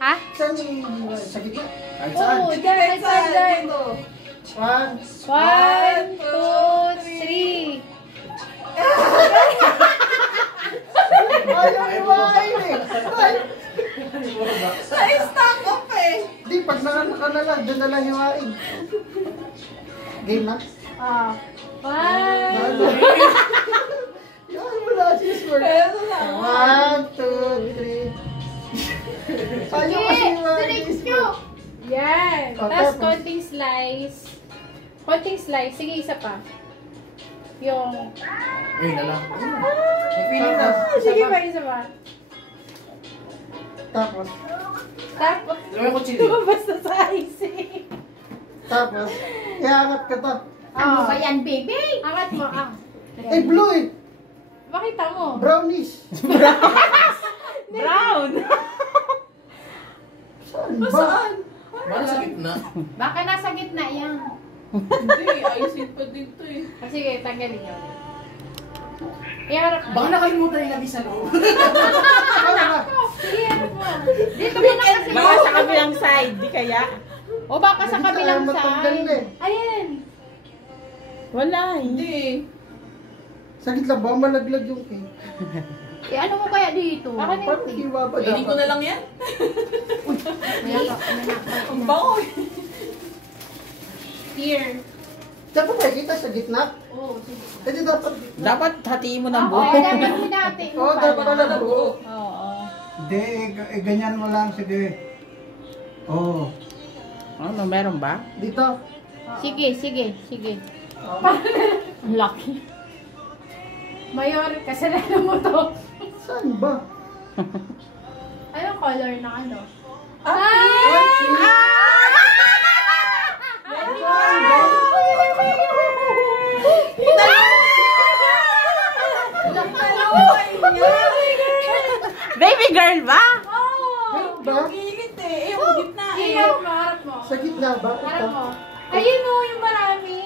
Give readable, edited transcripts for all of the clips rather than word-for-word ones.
Ha? Saan yung sa gitna? Kahit Oo, saan? dyan, dyan. 1, 1, 2, 3. Ayaw iwain eh. Na-stock up eh. Di, pag nakano ka na lang, doon na lang hiwain. Game na? Ah. 1. Yan, wala si Squirt. 1, 2, 3. Ayaw kasi hiwain si Squirt. Yan. Oh, Tapos tapos? konting slice. Konting slice. Sige, isa pa. Yung... Ayun na lang. Sige pa, isa pa. Tapos, Tapos, Lagyan ko chili. lumabas na sa icing. tapos, iangat ka to. Ano ba yan, baby? Angat mo, ah. Eh, blue eh. Makita mo. Brownish. Brown. Saan ba? Saan? Para sa gitna. Baka nasa gitna yan. Hindi, ayusin ko dito eh. Sige, tanggalin nyo. Iharap mo. Baka nakalimutan nila sa loob. Ano ba? Sige, harap mo. Dito mo na kasi. Baka sa kabilang side, di kaya? O baka sa Hindi kabilang tayo matanggal na eh. side. Ayan. Wala eh. Hindi. Sakit lang ba? Malaglag yung cake. Eh, ano mo kaya dito? Baka na Parang yung hiwa pa Hindi ko na lang yan. Ang bango eh. here. Dapat tayo kita sa gitna. Oo, sige. Kasi dapat... Dapat hatiin mo ng Oo, buo. dapat hinati mo Oo, dapat pala. pala buo. Oo. Hindi, ganyan mo lang, sige. Oo. Ano, meron ba? Dito. Sige, sige, sige. Ang laki. Mayor, kasalanan mo to. Saan ba? Anong color na ano? Baby girl ba? Meron ba? Init eh. Yung gitna eh. Harap mo, harap mo. Sa gitna ba? Harap Ito. mo. Ayun o, yung marami.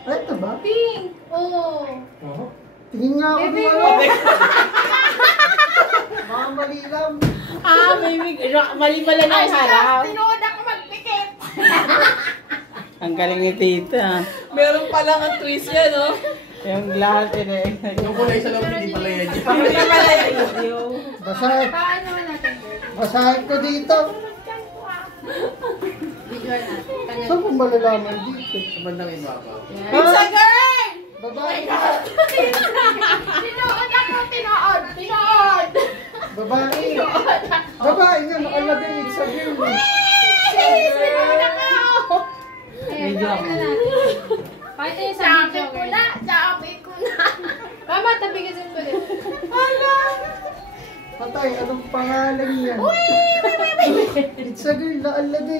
Ay, ito ba? Pink. Oo. Oo. Tingin nga ako Baby, ng oh. Mga mali lang. Ah, mali pala na yung harap. Tinood ako magpikit. Ang galing ni tita. Meron palang ang twist yan, no? Yung lahat eh. Yung kulay sa loob, hindi pala yan. Hindi pala video. Basahin. Paano natin, girl? Basahin ko dito. Visual natin. Saan ko malalaman dito? Sa bandang ibabaw. Pizza girl! Babae. Tinood ako, tinood. Tinood. Babae. Babae nga, nakalagay sa girl. Tinood ako. Ayan, Video paano ako. natin? Pakita niyo sa Sabi video, ko girl. na, sabi ko na. Mama, tabigasin ko din. Patay, anong pangalan niya? It's a girl na alagay.